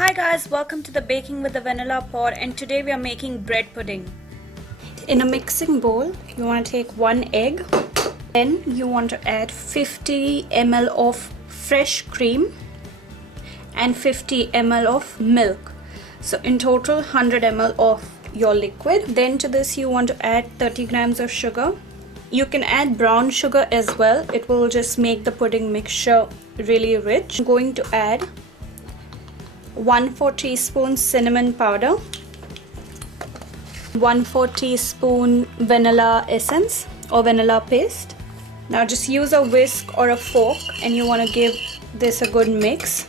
Hi guys, welcome to the Baking with the Vanilla Pod, and today we are making bread pudding. In a mixing bowl, you want to take 1 egg, then you want to add 50 ml of fresh cream and 50 ml of milk. So in total 100 ml of your liquid. Then to this you want to add 30 grams of sugar. You can add brown sugar as well. It will just make the pudding mixture really rich. I'm going to add 1/4 teaspoon cinnamon powder, 1/4 teaspoon vanilla essence or vanilla paste. Now just use a whisk or a fork and you want to give this a good mix.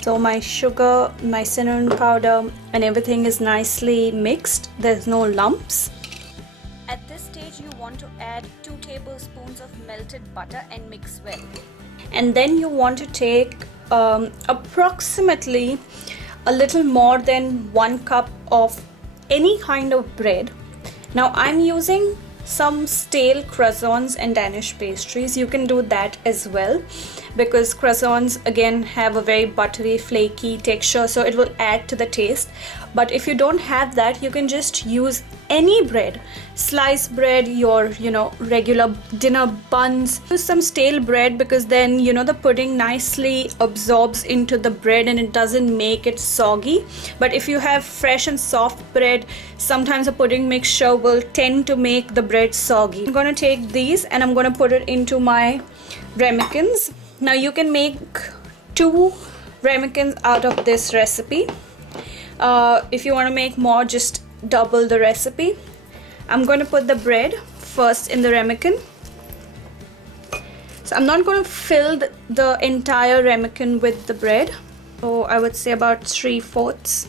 So my sugar, my cinnamon powder and everything is nicely mixed. There's no lumps. At this stage you want to add 2 tablespoons of melted butter and mix well. And then you want to take approximately a little more than 1 cup of any kind of bread. Now I'm using some stale croissants and Danish pastries. You can do that as well because croissants again have a very buttery flaky texture, so it will add to the taste. But if you don't have that, you can just use any bread, sliced bread, your regular dinner buns. Use some stale bread because then the pudding nicely absorbs into the bread and it doesn't make it soggy. But if you have fresh and soft bread, sometimes a pudding mixture will tend to make the bread soggy. I'm going to take these and I'm going to put it into my ramekins. Now you can make 2 ramekins out of this recipe. If you want to make more, just double the recipe. I'm going to put the bread first in the ramekin. So I'm not going to fill the entire ramekin with the bread. So I would say about 3/4.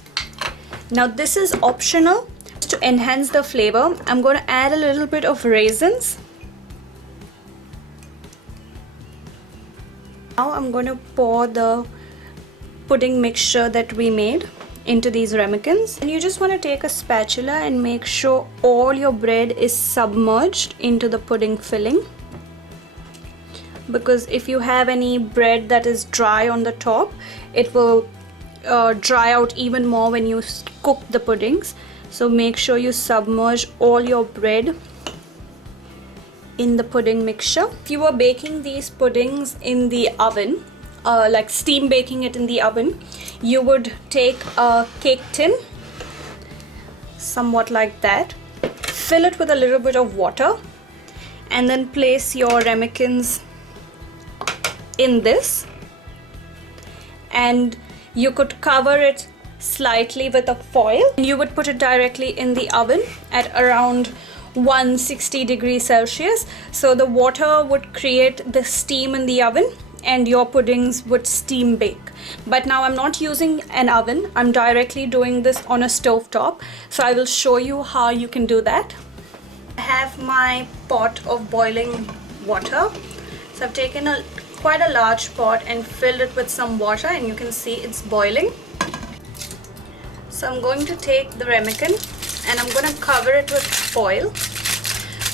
Now this is optional. To enhance the flavor, I'm going to add a little bit of raisins. Now I'm going to pour the pudding mixture that we made into these ramekins, and you just want to take a spatula and make sure all your bread is submerged into the pudding filling, because if you have any bread that is dry on the top, it will dry out even more when you cook the puddings. So make sure you submerge all your bread in the pudding mixture. If you are baking these puddings in the oven, like steam baking it in the oven, you would take a cake tin, somewhat like that, fill it with a little bit of water, and then place your ramekins in this, and you could cover it slightly with a foil. You would put it directly in the oven at around 160 degrees Celsius. So the water would create the steam in the oven and your puddings would steam bake. But now I'm not using an oven, I'm directly doing this on a stove top, so I will show you how you can do that. I have my pot of boiling water, so I've taken quite a large pot and filled it with some water, and you can see it's boiling. So I'm going to take the ramekin and I'm going to cover it with foil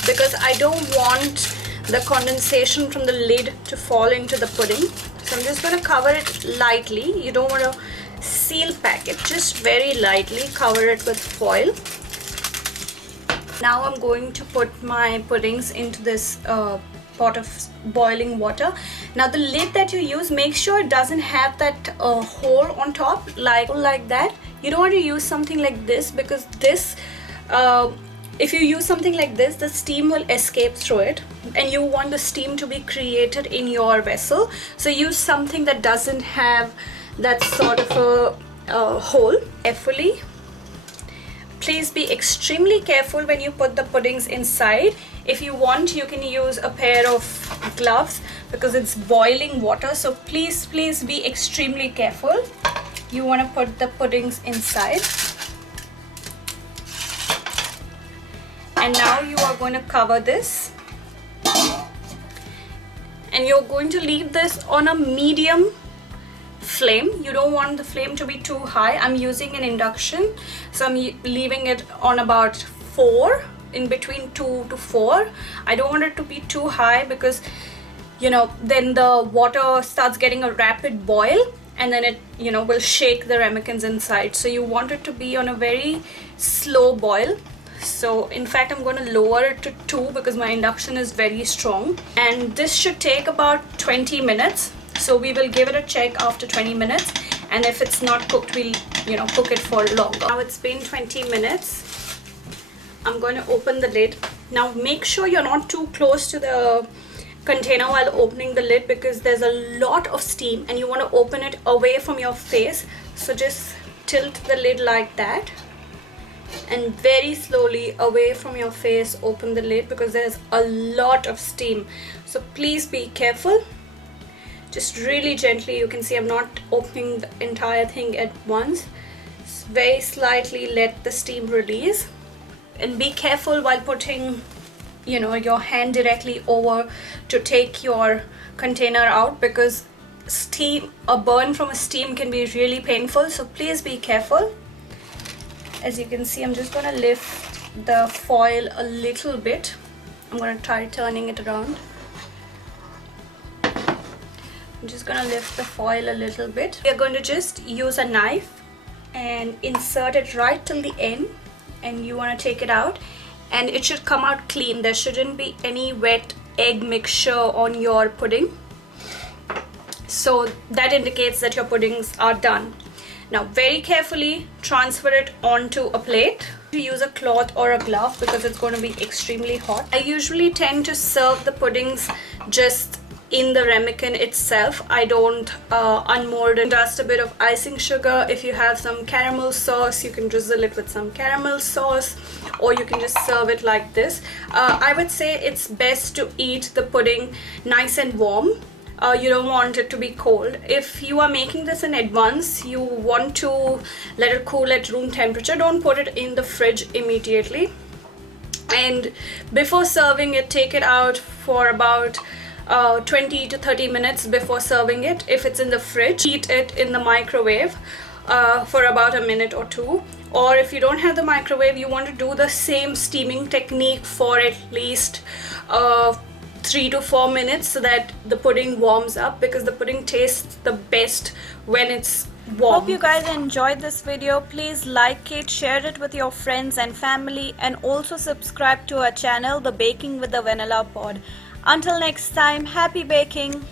because I don't want the condensation from the lid to fall into the pudding. So I'm just going to cover it lightly. You don't want to seal pack it, just very lightly cover it with foil. Now I'm going to put my puddings into this pot of boiling water. Now the lid that you use, make sure it doesn't have that hole on top like that. You don't want to use something like this because this if you use something like this, the steam will escape through it and you want the steam to be created in your vessel. So use something that doesn't have that sort of a hole. Carefully, please be extremely careful when you put the puddings inside. If you want, you can use a pair of gloves because it's boiling water, so please be extremely careful. You want to put the puddings inside. And now you are going to cover this. And you're going to leave this on a medium flame. You don't want the flame to be too high. I'm using an induction, so I'm leaving it on about 4, in between 2 to 4. I don't want it to be too high because then the water starts getting a rapid boil and then it, will shake the ramekins inside. So you want it to be on a very slow boil. So in fact, I'm going to lower it to 2 because my induction is very strong, and this should take about 20 minutes. So we will give it a check after 20 minutes, and if it's not cooked, we'll cook it for longer. Now it's been 20 minutes. I'm going to open the lid. Now make sure you're not too close to the container while opening the lid, because there's a lot of steam and you want to open it away from your face. So just tilt the lid like that, and very slowly away from your face open the lid, because there's a lot of steam. So please be careful. Just really gently. You can see I'm not opening the entire thing at once. Very slightly let the steam release, and be careful while putting your hand directly over to take your container out, because a burn from a steam can be really painful. So please be careful. As you can see, I'm just going to lift the foil a little bit. I'm going to try turning it around. I'm just going to lift the foil a little bit. We're going to just use a knife and insert it right till the end, and you want to take it out, and it should come out clean. There shouldn't be any wet egg mixture on your pudding. So that indicates that your puddings are done. Now very carefully transfer it onto a plate. You use a cloth or a glove because it's going to be extremely hot. I usually tend to serve the puddings just in the ramekin itself. I don't unmold and dust a bit of icing sugar. If you have some caramel sauce, you can drizzle it with some caramel sauce, or you can just serve it like this. I would say it's best to eat the pudding nice and warm. You don't want it to be cold. If you are making this in advance, you want to let it cool at room temperature. Don't put it in the fridge immediately. And before serving it, take it out for about 20 to 30 minutes before serving it. If it's in the fridge, heat it in the microwave for about a minute or 2. Or if you don't have the microwave, you want to do the same steaming technique for at least 3 to 4 minutes, so that the pudding warms up, because the pudding tastes the best when it's warm. Hope you guys enjoyed this video. Please like it, share it with your friends and family, and also subscribe to our channel, The Baking with the Vanilla Pod. Until next time, happy baking!